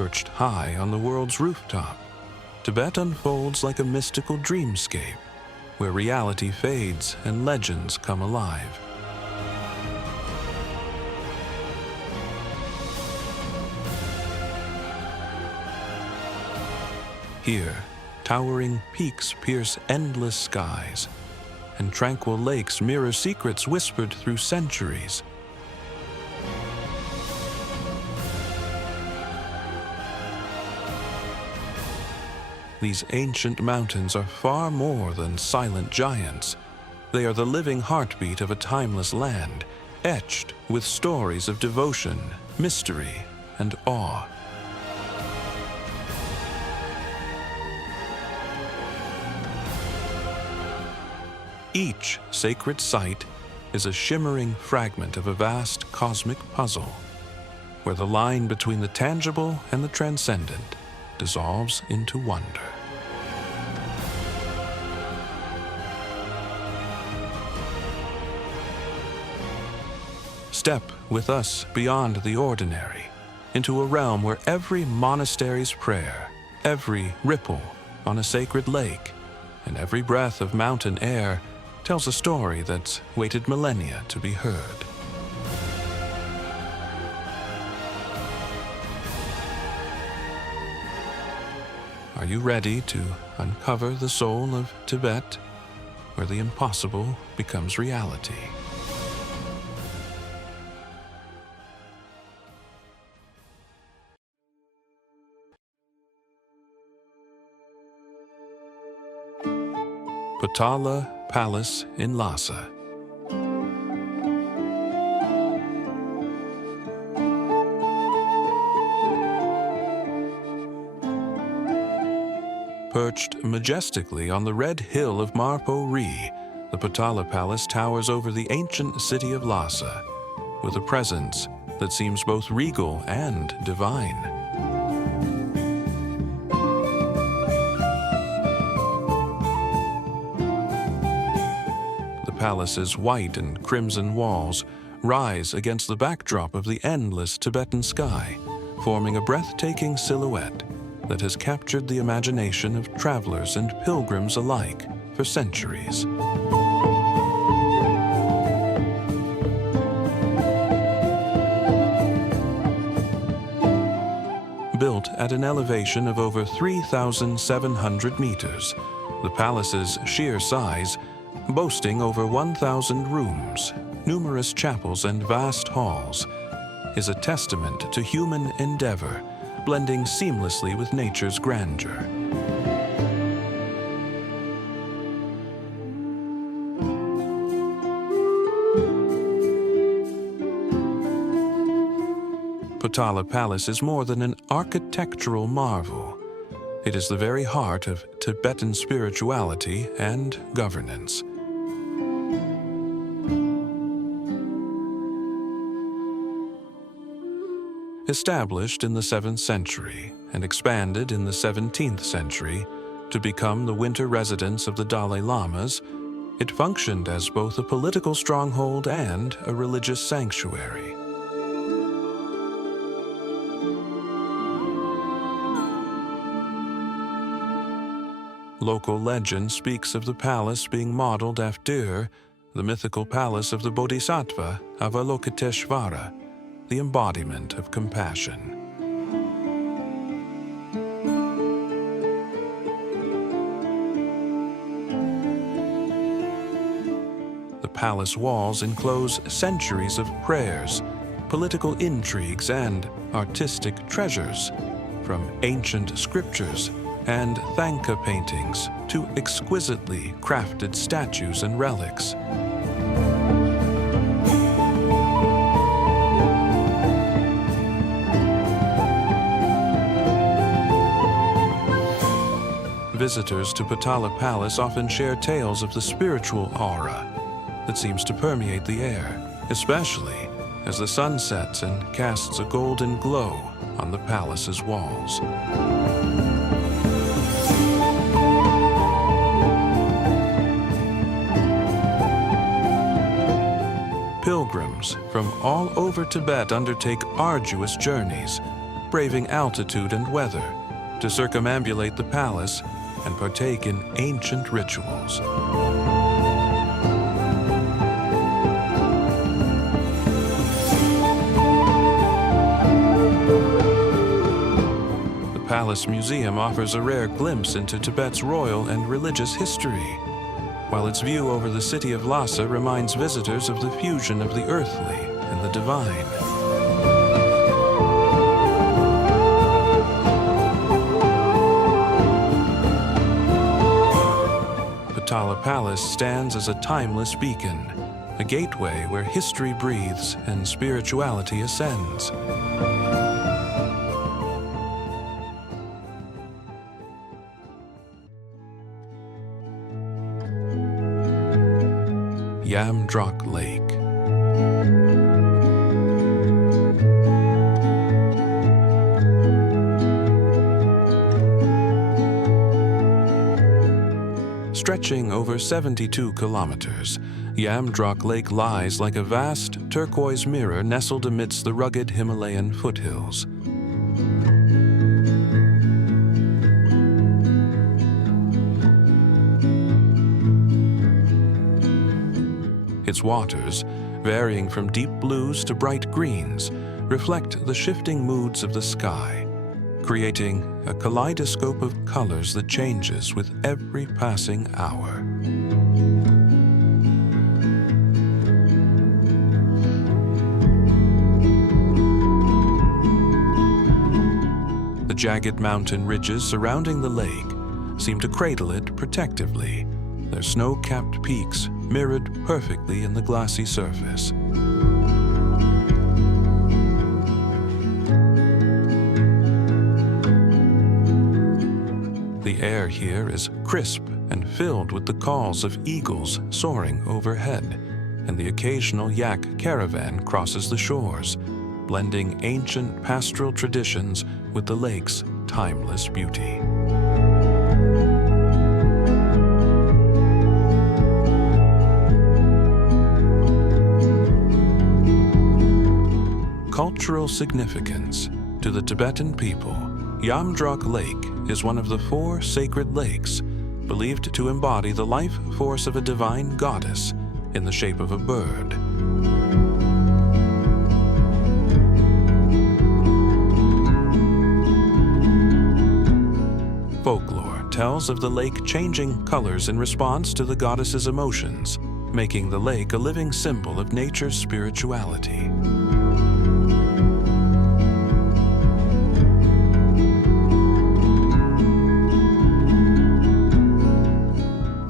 Perched high on the world's rooftop, Tibet unfolds like a mystical dreamscape where reality fades and legends come alive. Here, towering peaks pierce endless skies, and tranquil lakes mirror secrets whispered through centuries. These ancient mountains are far more than silent giants. They are the living heartbeat of a timeless land, etched with stories of devotion, mystery, and awe. Each sacred site is a shimmering fragment of a vast cosmic puzzle, where the line between the tangible and the transcendent dissolves into wonder. Step with us beyond the ordinary, into a realm where every monastery's prayer, every ripple on a sacred lake, and every breath of mountain air tells a story that's waited millennia to be heard. Are you ready to uncover the soul of Tibet, where the impossible becomes reality? Potala Palace in Lhasa. Perched majestically on the red hill of Marpo Ri, the Potala Palace towers over the ancient city of Lhasa, with a presence that seems both regal and divine. The palace's white and crimson walls rise against the backdrop of the endless Tibetan sky, forming a breathtaking silhouette that has captured the imagination of travelers and pilgrims alike for centuries. Built at an elevation of over 3,700 meters, the palace's sheer size, boasting over 1,000 rooms, numerous chapels and vast halls, is a testament to human endeavor, blending seamlessly with nature's grandeur. Potala Palace is more than an architectural marvel. It is the very heart of Tibetan spirituality and governance. Established in the 7th century and expanded in the 17th century to become the winter residence of the Dalai Lamas, it functioned as both a political stronghold and a religious sanctuary. Local legend speaks of the palace being modeled after the mythical palace of the Bodhisattva Avalokiteshvara, the embodiment of compassion. The palace walls enclose centuries of prayers, political intrigues, and artistic treasures, from ancient scriptures and Thangka paintings to exquisitely crafted statues and relics. Visitors to Potala Palace often share tales of the spiritual aura that seems to permeate the air, especially as the sun sets and casts a golden glow on the palace's walls. Pilgrims from all over Tibet undertake arduous journeys, braving altitude and weather to circumambulate the palace and partake in ancient rituals. The Palace Museum offers a rare glimpse into Tibet's royal and religious history, while its view over the city of Lhasa reminds visitors of the fusion of the earthly and the divine. Potala Palace stands as a timeless beacon, a gateway where history breathes and spirituality ascends. Yamdrok Lake. Stretching over 72 kilometers, Yamdrok Lake lies like a vast turquoise mirror nestled amidst the rugged Himalayan foothills. Its waters, varying from deep blues to bright greens, reflect the shifting moods of the sky, creating a kaleidoscope of colors that changes with every passing hour. The jagged mountain ridges surrounding the lake seem to cradle it protectively, their snow-capped peaks mirrored perfectly in the glassy surface. The air here is crisp and filled with the calls of eagles soaring overhead, and the occasional yak caravan crosses the shores, blending ancient pastoral traditions with the lake's timeless beauty. Cultural significance. To the Tibetan people, Yamdrok Lake is one of the 4 sacred lakes believed to embody the life force of a divine goddess in the shape of a bird. Folklore tells of the lake changing colors in response to the goddess's emotions, making the lake a living symbol of nature's spirituality.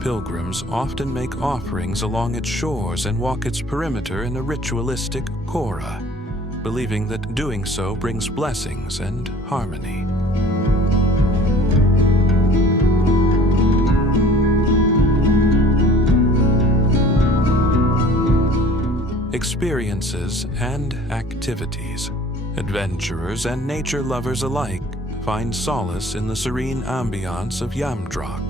Pilgrims often make offerings along its shores and walk its perimeter in a ritualistic kora, believing that doing so brings blessings and harmony. Experiences and activities. Adventurers and nature lovers alike find solace in the serene ambiance of Yamdrok.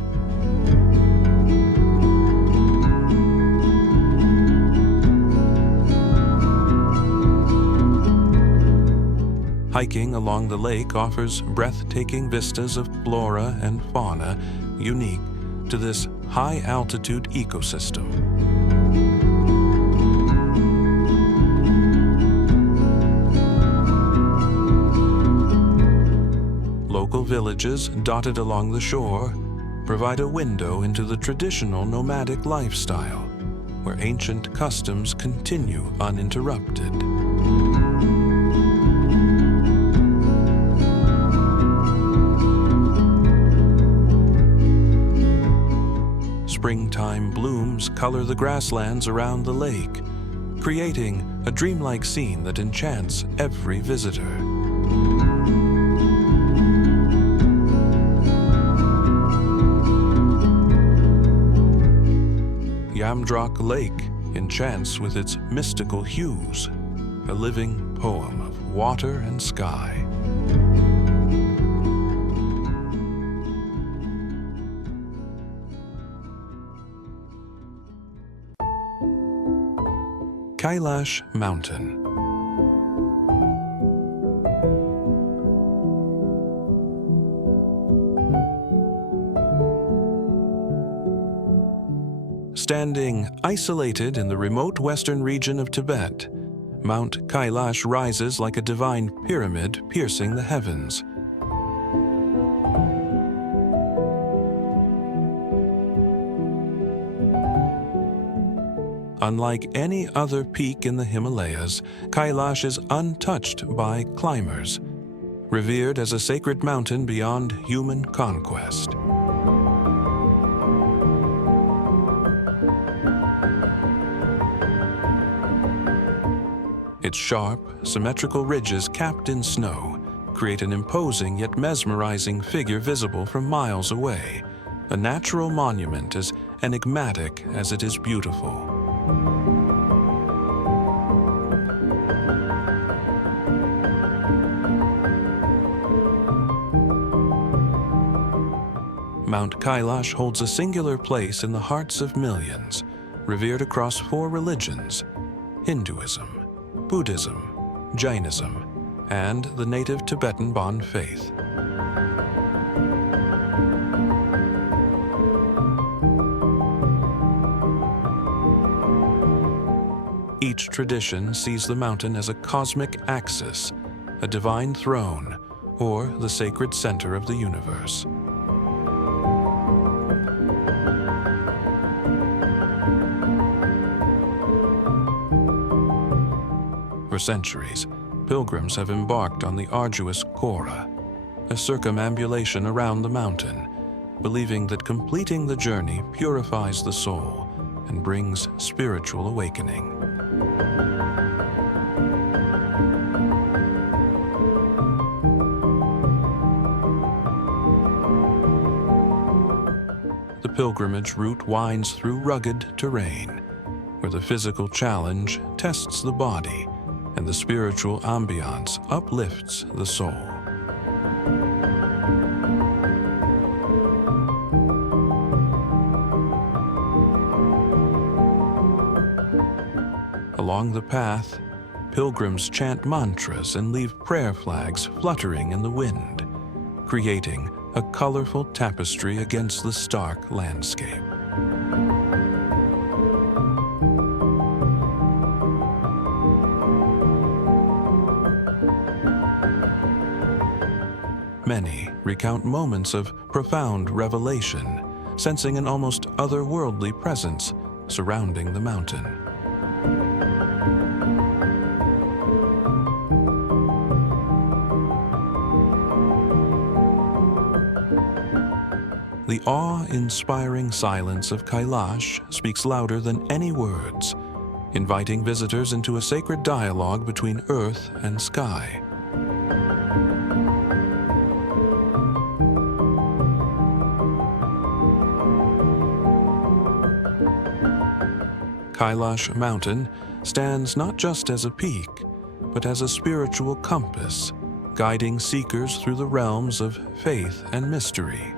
Hiking along the lake offers breathtaking vistas of flora and fauna unique to this high-altitude ecosystem. Local villages dotted along the shore provide a window into the traditional nomadic lifestyle, where ancient customs continue uninterrupted. Springtime blooms color the grasslands around the lake, creating a dreamlike scene that enchants every visitor. Yamdrok Lake enchants with its mystical hues, a living poem of water and sky. Kailash Mountain. Standing isolated in the remote western region of Tibet, Mount Kailash rises like a divine pyramid piercing the heavens. Unlike any other peak in the Himalayas, Kailash is untouched by climbers, revered as a sacred mountain beyond human conquest. Its sharp, symmetrical ridges capped in snow create an imposing yet mesmerizing figure visible from miles away, a natural monument as enigmatic as it is beautiful. Mount Kailash holds a singular place in the hearts of millions, revered across 4 religions: Hinduism, Buddhism, Jainism, and the native Tibetan Bon faith. Each tradition sees the mountain as a cosmic axis, a divine throne, or the sacred center of the universe. For centuries, pilgrims have embarked on the arduous Kora, a circumambulation around the mountain, believing that completing the journey purifies the soul and brings spiritual awakening. The pilgrimage route winds through rugged terrain, where the physical challenge tests the body and the spiritual ambiance uplifts the soul. Along the path, pilgrims chant mantras and leave prayer flags fluttering in the wind, creating a colorful tapestry against the stark landscape. Many recount moments of profound revelation, sensing an almost otherworldly presence surrounding the mountain. The awe-inspiring silence of Kailash speaks louder than any words, inviting visitors into a sacred dialogue between earth and sky. Kailash Mountain stands not just as a peak, but as a spiritual compass, guiding seekers through the realms of faith and mystery.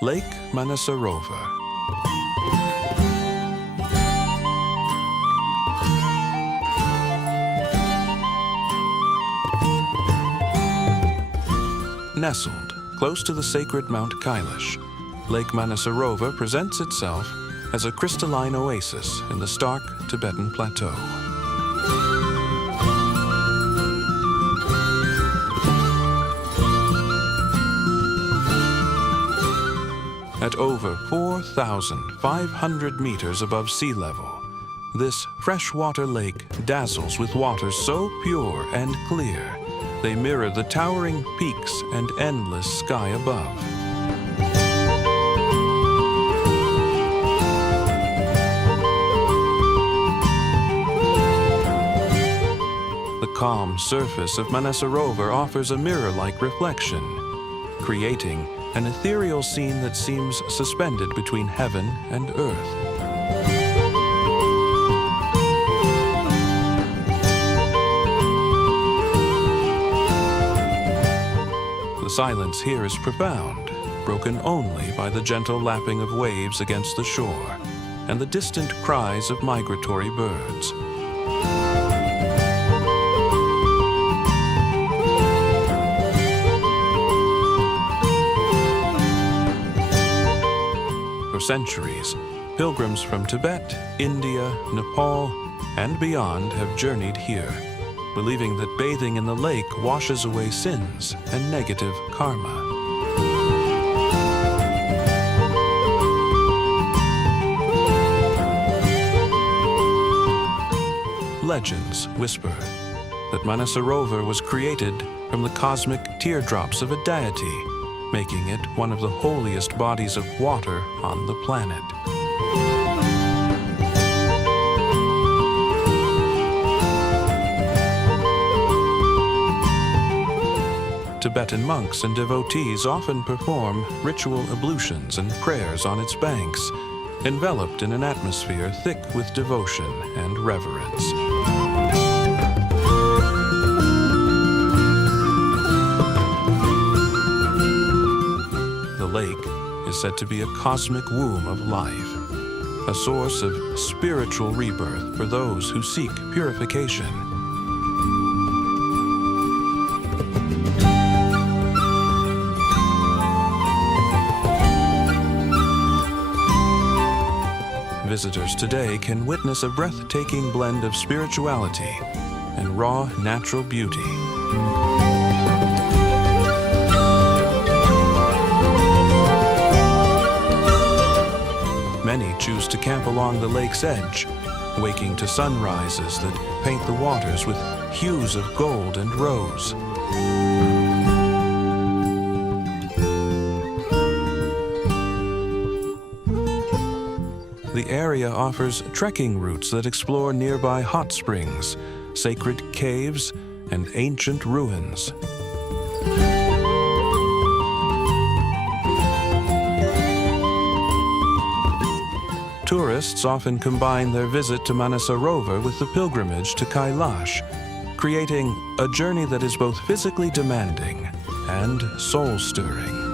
Lake Manasarova. Nestled close to the sacred Mount Kailash, Lake Manasarova presents itself as a crystalline oasis in the stark Tibetan plateau. At over 4,500 meters above sea level, this freshwater lake dazzles with waters so pure and clear they mirror the towering peaks and endless sky above. The calm surface of Manasarova offers a mirror-like reflection, creating an ethereal scene that seems suspended between heaven and earth. The silence here is profound, broken only by the gentle lapping of waves against the shore and the distant cries of migratory birds. centuries, pilgrims from Tibet, India, Nepal, and beyond have journeyed here, believing that bathing in the lake washes away sins and negative karma. Legends whisper that Manasarovar was created from the cosmic teardrops of a deity, making it one of the holiest bodies of water on the planet. Tibetan monks and devotees often perform ritual ablutions and prayers on its banks, enveloped in an atmosphere thick with devotion and reverence. The lake is said to be a cosmic womb of life, a source of spiritual rebirth for those who seek purification. Visitors today can witness a breathtaking blend of spirituality and raw natural beauty. Many choose to camp along the lake's edge, waking to sunrises that paint the waters with hues of gold and rose. The area offers trekking routes that explore nearby hot springs, sacred caves, and ancient ruins. Tourists often combine their visit to Manasarovar with the pilgrimage to Kailash, creating a journey that is both physically demanding and soul-stirring.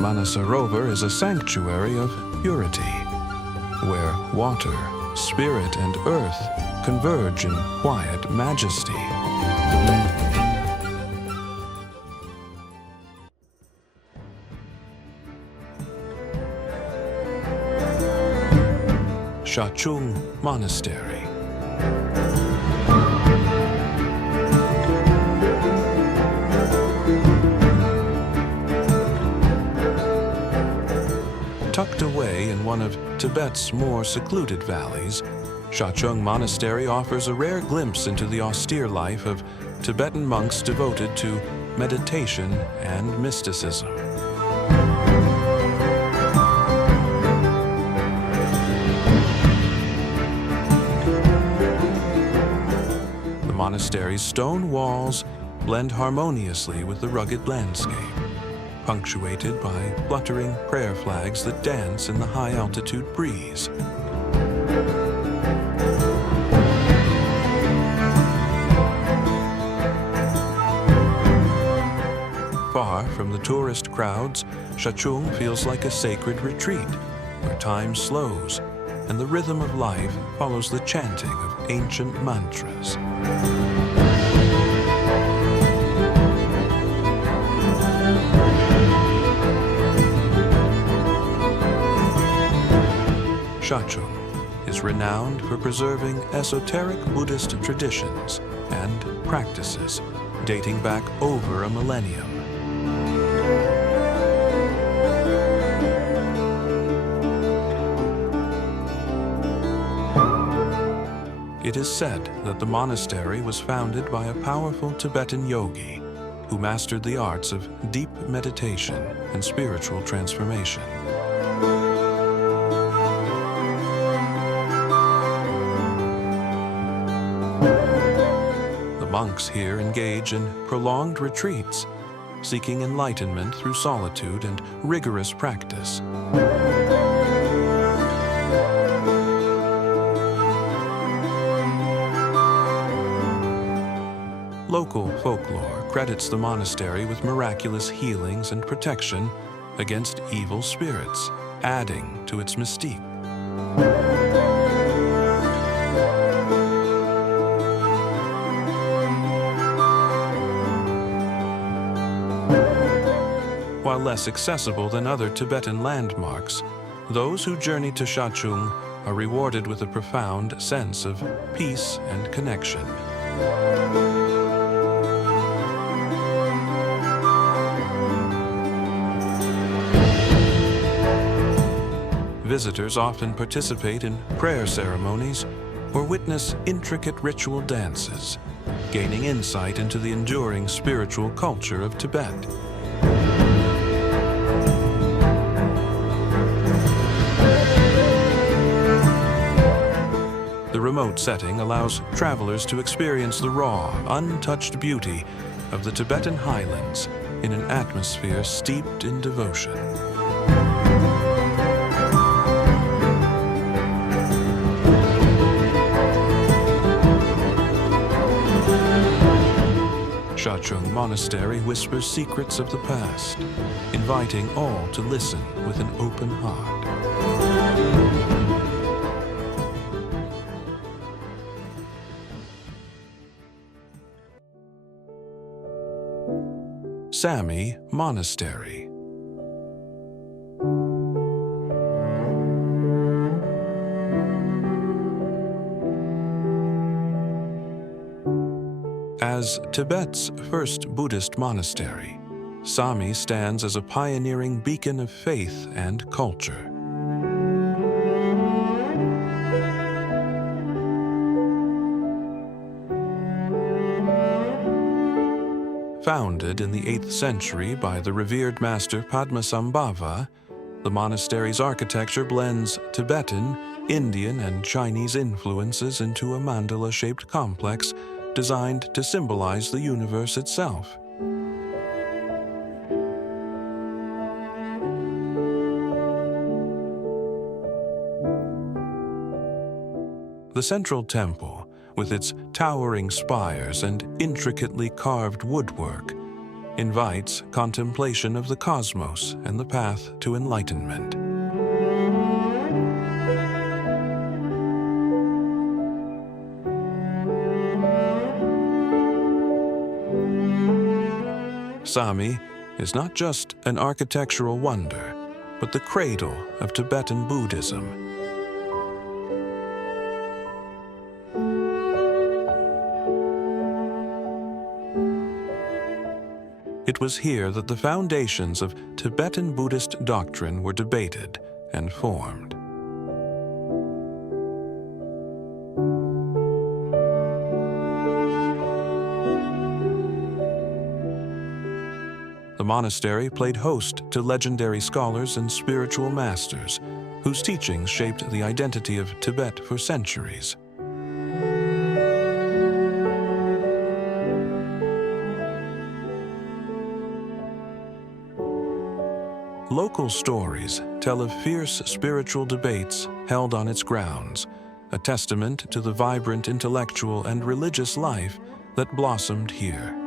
Manasarovar is a sanctuary of purity, where water, spirit, and earth converge in quiet majesty. Shachung Monastery. Tucked away in one of Tibet's more secluded valleys, Shachung Monastery offers a rare glimpse into the austere life of Tibetan monks devoted to meditation and mysticism. The monastery's stone walls blend harmoniously with the rugged landscape, punctuated by fluttering prayer flags that dance in the high-altitude breeze. Far from the tourist crowds, Shachung feels like a sacred retreat, where time slows and the rhythm of life follows the chanting of ancient mantras. Shachung is renowned for preserving esoteric Buddhist traditions and practices dating back over a millennium. It is said that the monastery was founded by a powerful Tibetan yogi who mastered the arts of deep meditation and spiritual transformation. The monks here engage in prolonged retreats, seeking enlightenment through solitude and rigorous practice. Local folklore credits the monastery with miraculous healings and protection against evil spirits, adding to its mystique. While less accessible than other Tibetan landmarks, those who journey to Shachung are rewarded with a profound sense of peace and connection. Visitors often participate in prayer ceremonies or witness intricate ritual dances, gaining insight into the enduring spiritual culture of Tibet. The remote setting allows travelers to experience the raw, untouched beauty of the Tibetan highlands in an atmosphere steeped in devotion. Shachung Monastery whispers secrets of the past, inviting all to listen with an open heart. Sami Monastery. As Tibet's first Buddhist monastery, Sami stands as a pioneering beacon of faith and culture. Founded in the 8th century by the revered master Padmasambhava, the monastery's architecture blends Tibetan, Indian, and Chinese influences into a mandala-shaped complex designed to symbolize the universe itself. The central temple, with its towering spires and intricately carved woodwork, invites contemplation of the cosmos and the path to enlightenment. Sami is not just an architectural wonder, but the cradle of Tibetan Buddhism. It was here that the foundations of Tibetan Buddhist doctrine were debated and formed. The monastery played host to legendary scholars and spiritual masters, whose teachings shaped the identity of Tibet for centuries. Local stories tell of fierce spiritual debates held on its grounds, a testament to the vibrant intellectual and religious life that blossomed here.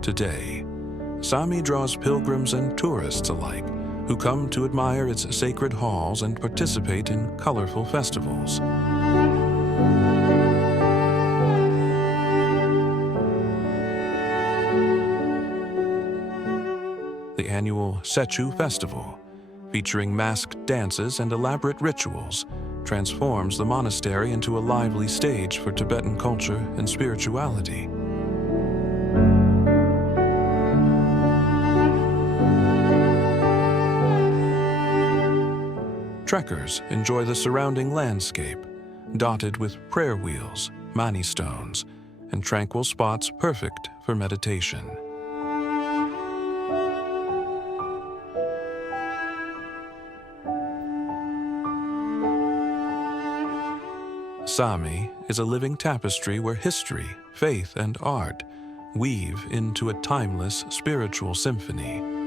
Today, Sami draws pilgrims and tourists alike who come to admire its sacred halls and participate in colorful festivals. The annual Sechu Festival, featuring masked dances and elaborate rituals, transforms the monastery into a lively stage for Tibetan culture and spirituality. Trekkers enjoy the surrounding landscape, dotted with prayer wheels, mani stones, and tranquil spots perfect for meditation. Sami is a living tapestry where history, faith, and art weave into a timeless spiritual symphony.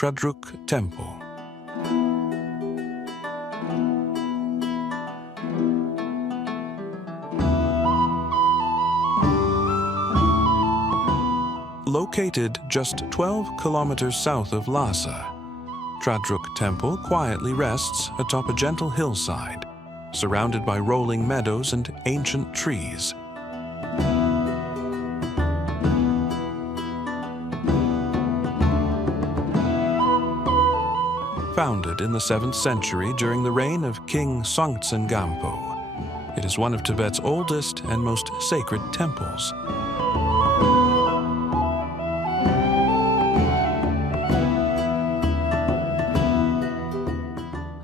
Tradruk Temple. located just 12 kilometers south of Lhasa, Tradruk Temple quietly rests atop a gentle hillside, surrounded by rolling meadows and ancient trees. Founded in the 7th century during the reign of King Songtsen Gampo, it is one of Tibet's oldest and most sacred temples.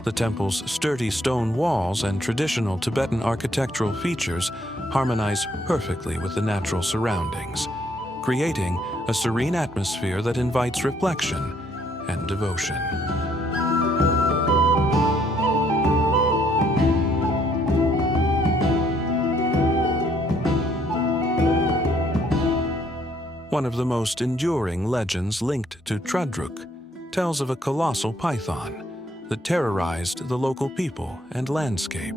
The temple's sturdy stone walls and traditional Tibetan architectural features harmonize perfectly with the natural surroundings, creating a serene atmosphere that invites reflection and devotion. One of the most enduring legends linked to Tradruk tells of a colossal python that terrorized the local people and landscape.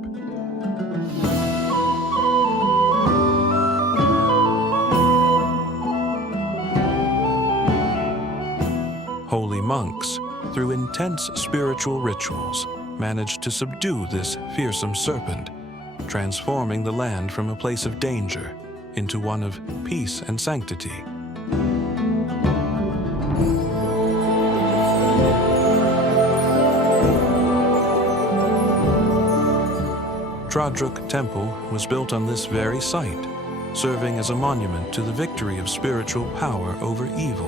Holy monks, through intense spiritual rituals, managed to subdue this fearsome serpent, transforming the land from a place of danger into one of peace and sanctity. Tradruk Temple was built on this very site, serving as a monument to the victory of spiritual power over evil.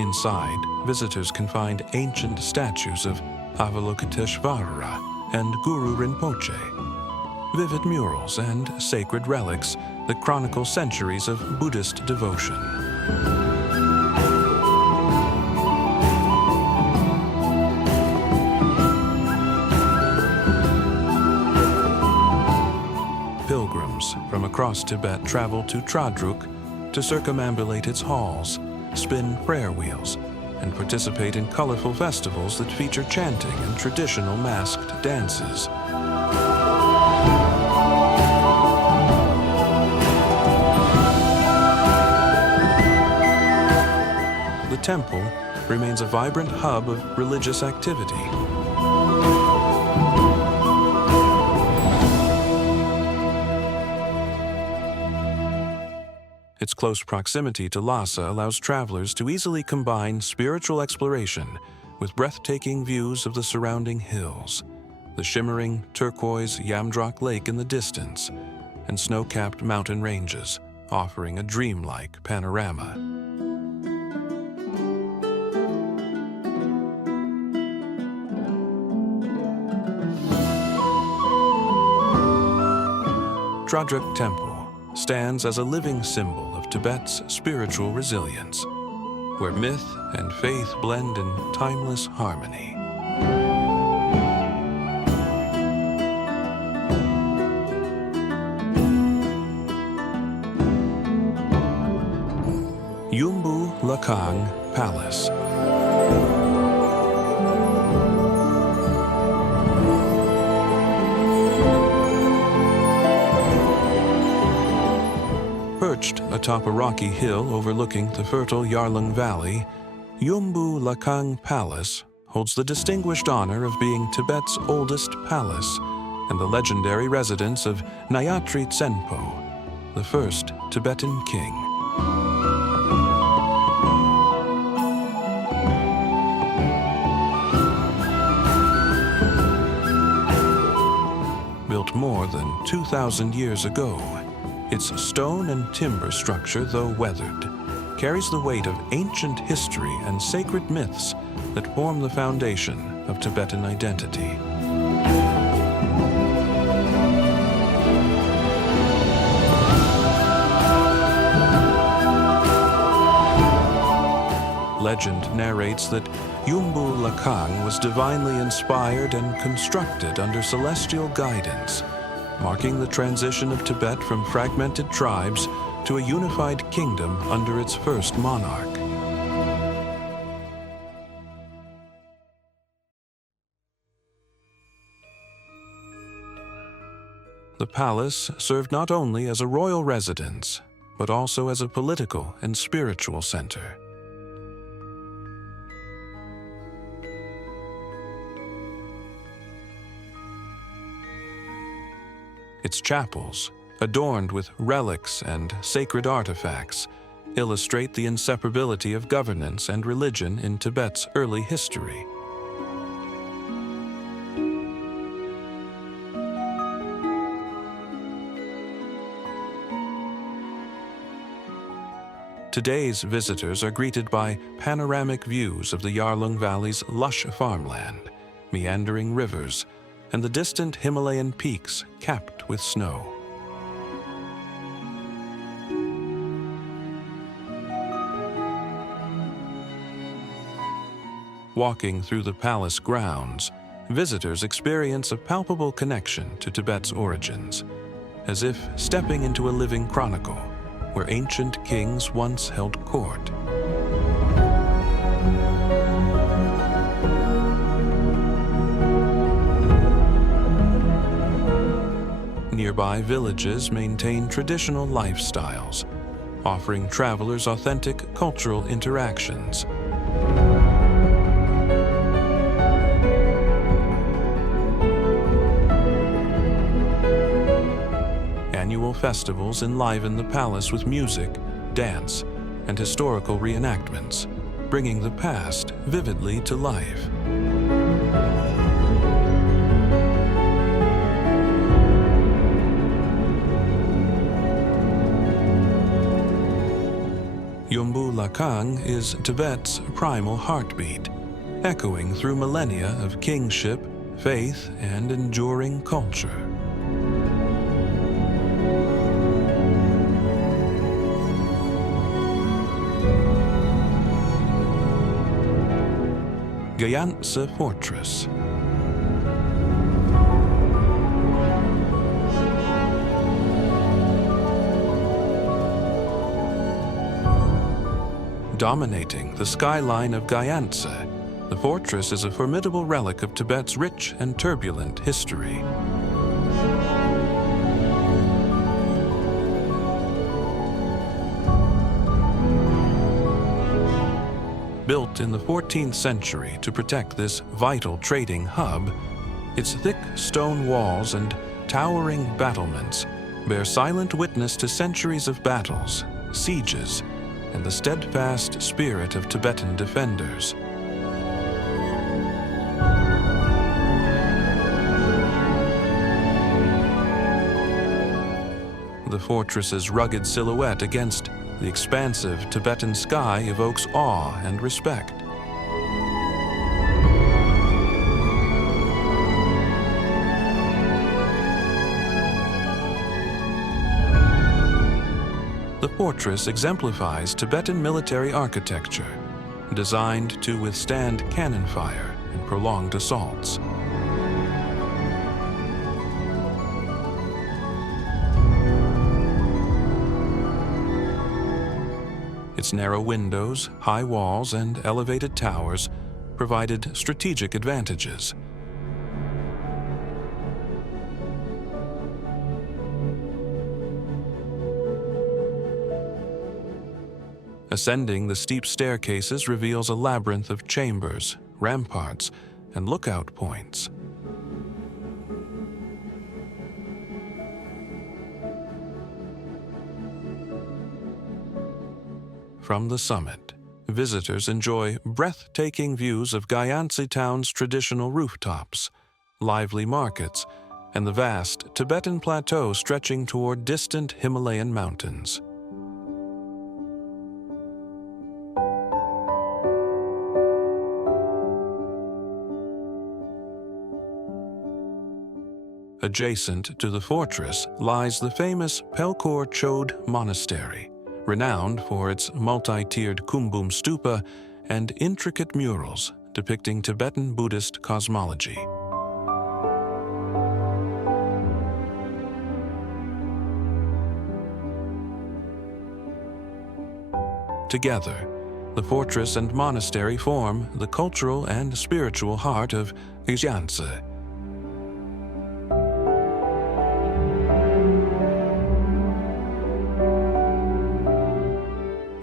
Inside, visitors can find ancient statues of Avalokiteshvara and Guru Rinpoche, vivid murals and sacred relics that chronicle centuries of Buddhist devotion. Pilgrims from across Tibet travel to Tradruk to circumambulate its halls, spin prayer wheels, and participate in colorful festivals that feature chanting and traditional masked dances. The temple remains a vibrant hub of religious activity. Its close proximity to Lhasa allows travelers to easily combine spiritual exploration with breathtaking views of the surrounding hills, the shimmering turquoise Yamdrok Lake in the distance, and snow-capped mountain ranges, offering a dreamlike panorama. Tradruk Temple stands as a living symbol of Tibet's spiritual resilience, where myth and faith blend in timeless harmony. Yumbu Lakang Palace. Perched atop a rocky hill overlooking the fertile Yarlung Valley, Yumbu Lakang Palace holds the distinguished honor of being Tibet's oldest palace and the legendary residence of Nyatri Tsenpo, the first Tibetan king. Built more than 2,000 years ago, its stone and timber structure, though weathered, carries the weight of ancient history and sacred myths that form the foundation of Tibetan identity. Legend narrates that Yumbu Lakang was divinely inspired and constructed under celestial guidance, marking the transition of Tibet from fragmented tribes to a unified kingdom under its first monarch. The palace served not only as a royal residence, but also as a political and spiritual center. Its chapels, adorned with relics and sacred artifacts, illustrate the inseparability of governance and religion in Tibet's early history. Today's visitors are greeted by panoramic views of the Yarlung Valley's lush farmland, meandering rivers, and the distant Himalayan peaks capped with snow. Walking through the palace grounds, visitors experience a palpable connection to Tibet's origins, as if stepping into a living chronicle where ancient kings once held court. Nearby villages maintain traditional lifestyles, offering travelers authentic cultural interactions. Annual festivals enliven the palace with music, dance, and historical reenactments, bringing the past vividly to life. Yombu Lakang is Tibet's primal heartbeat, echoing through millennia of kingship, faith, and enduring culture. Gayantse Fortress. Dominating the skyline of Gayantse, the fortress is a formidable relic of Tibet's rich and turbulent history. Built in the 14th century to protect this vital trading hub, its thick stone walls and towering battlements bear silent witness to centuries of battles, sieges, and the steadfast spirit of Tibetan defenders. The fortress's rugged silhouette against the expansive Tibetan sky evokes awe and respect. The fortress exemplifies Tibetan military architecture, designed to withstand cannon fire and prolonged assaults. Its narrow windows, high walls, and elevated towers provided strategic advantages. Ascending the steep staircases reveals a labyrinth of chambers, ramparts, and lookout points. From the summit, visitors enjoy breathtaking views of Gayantse town's traditional rooftops, lively markets, and the vast Tibetan plateau stretching toward distant Himalayan mountains. Adjacent to the fortress lies the famous Pelkor Chod Monastery, renowned for its multi-tiered Kumbum stupa and intricate murals depicting Tibetan Buddhist cosmology. Together, the fortress and monastery form the cultural and spiritual heart of Gayantse.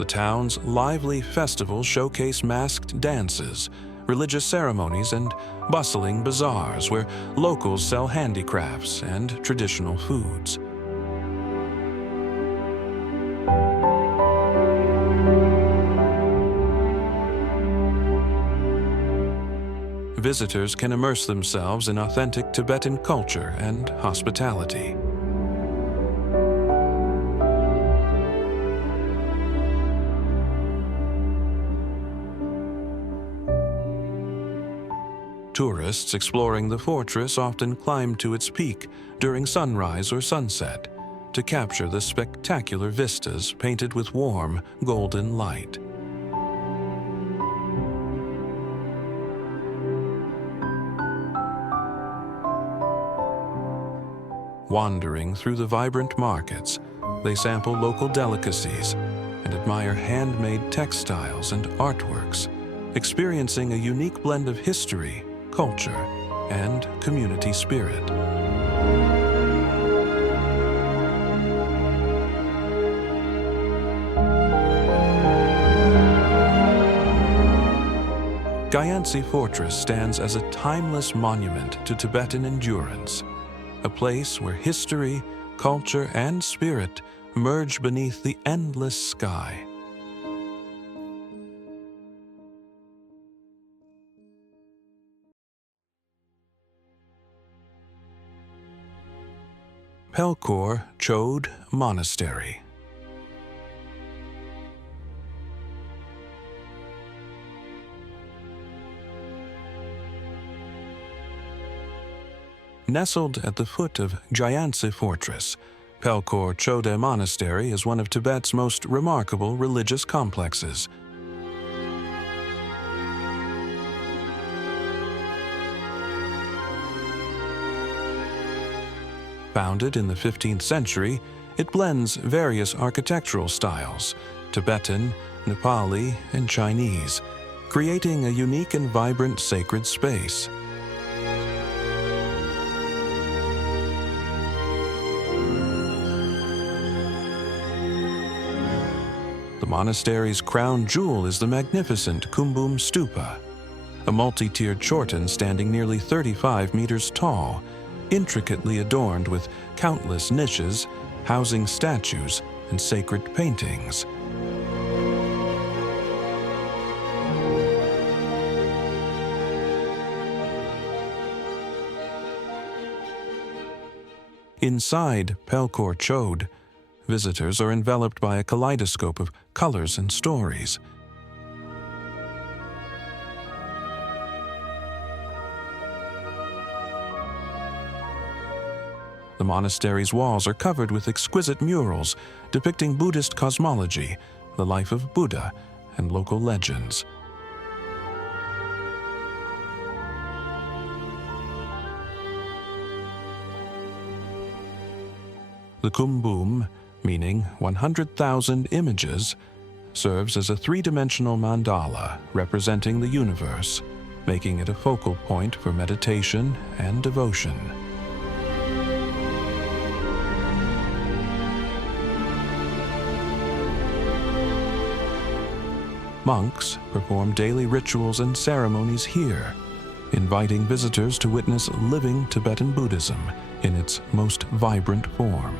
The town's lively festivals showcase masked dances, religious ceremonies, and bustling bazaars where locals sell handicrafts and traditional foods. Visitors can immerse themselves in authentic Tibetan culture and hospitality. Tourists exploring the fortress often climb to its peak during sunrise or sunset to capture the spectacular vistas painted with warm, golden light. Wandering through the vibrant markets, they sample local delicacies and admire handmade textiles and artworks, experiencing a unique blend of history, culture, and community spirit. Gyantse Fortress stands as a timeless monument to Tibetan endurance, a place where history, culture, and spirit merge beneath the endless sky. Pelkhor Chode Monastery. Nestled at the foot of Gyantse Fortress, Pelkhor Chode Monastery is one of Tibet's most remarkable religious complexes. Founded in the 15th century, it blends various architectural styles, Tibetan, Nepali, and Chinese, creating a unique and vibrant sacred space. The monastery's crown jewel is the magnificent Kumbum Stupa, a multi-tiered chorten standing nearly 35 meters tall, intricately adorned with countless niches, housing statues and sacred paintings. Inside Pelkhor Chode, visitors are enveloped by a kaleidoscope of colors and stories. The monastery's walls are covered with exquisite murals depicting Buddhist cosmology, the life of Buddha, and local legends. The Kumbum, meaning 100,000 images, serves as a three-dimensional mandala representing the universe, making it a focal point for meditation and devotion. Monks perform daily rituals and ceremonies here, inviting visitors to witness living Tibetan Buddhism in its most vibrant form.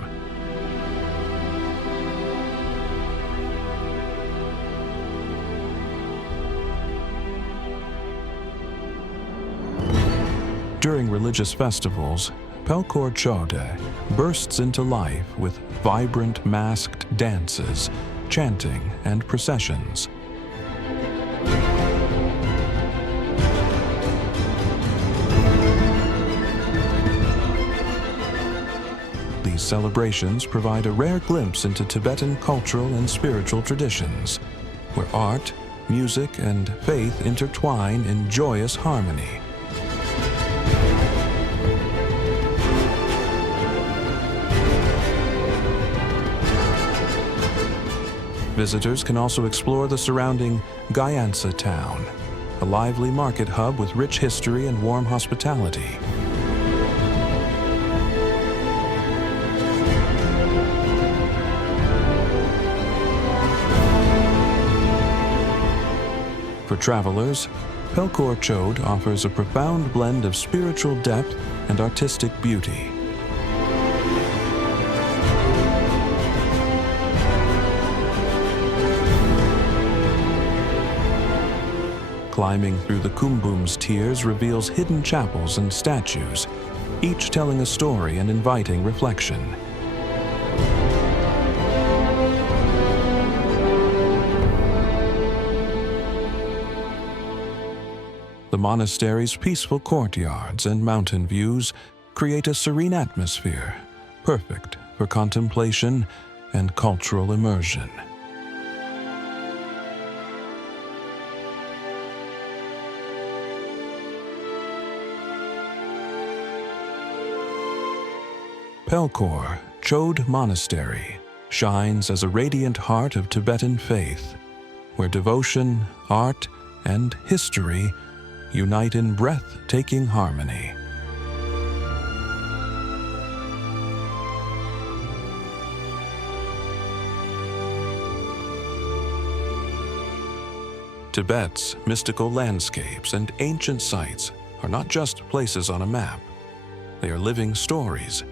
During religious festivals, Pelkhor Chode bursts into life with vibrant masked dances, chanting, and processions. These celebrations provide a rare glimpse into Tibetan cultural and spiritual traditions, where art, music, and faith intertwine in joyous harmony. Visitors can also explore the surrounding Gyantse town, a lively market hub with rich history and warm hospitality. For travelers, Pelkhor Chode offers a profound blend of spiritual depth and artistic beauty. Climbing through the Kumbum's tiers reveals hidden chapels and statues, each telling a story and inviting reflection. The monastery's peaceful courtyards and mountain views create a serene atmosphere, perfect for contemplation and cultural immersion. Pelkhor Chode Monastery shines as a radiant heart of Tibetan faith, where devotion, art, and history unite in breathtaking harmony. Tibet's mystical landscapes and ancient sites are not just places on a map. They are living stories.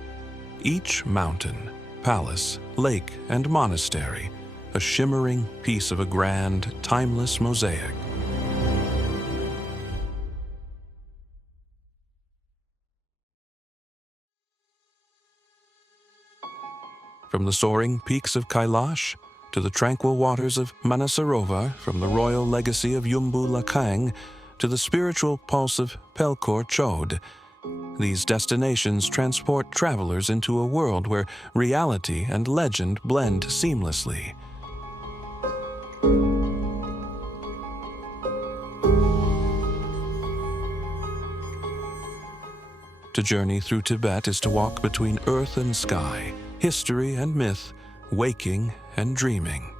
Each mountain, palace, lake, and monastery, a shimmering piece of a grand, timeless mosaic. From the soaring peaks of Kailash to the tranquil waters of Manasarovar, from the royal legacy of Yumbu Lakang to the spiritual pulse of Pelkhor Chode, these destinations transport travelers into a world where reality and legend blend seamlessly. To journey through Tibet is to walk between earth and sky, history and myth, waking and dreaming.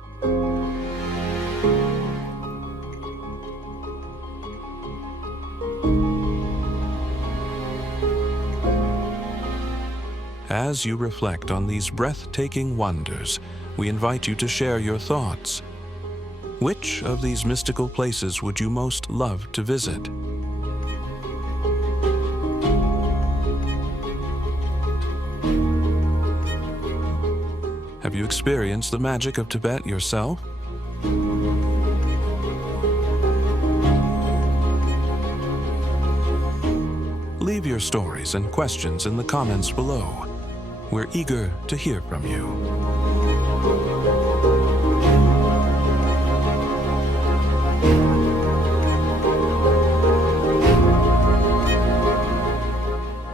As you reflect on these breathtaking wonders, we invite you to share your thoughts. Which of these mystical places would you most love to visit? Have you experienced the magic of Tibet yourself? Leave your stories and questions in the comments below. We're eager to hear from you.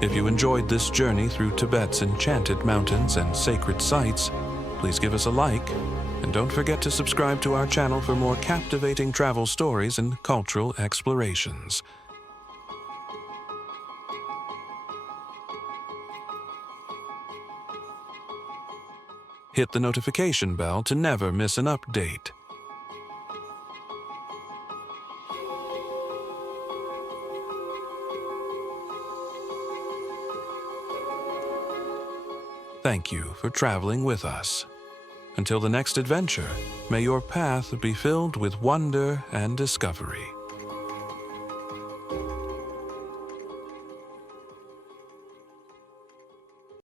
If you enjoyed this journey through Tibet's enchanted mountains and sacred sites, please give us a like, and don't forget to subscribe to our channel for more captivating travel stories and cultural explorations. Hit the notification bell to never miss an update. Thank you for traveling with us. Until the next adventure, may your path be filled with wonder and discovery.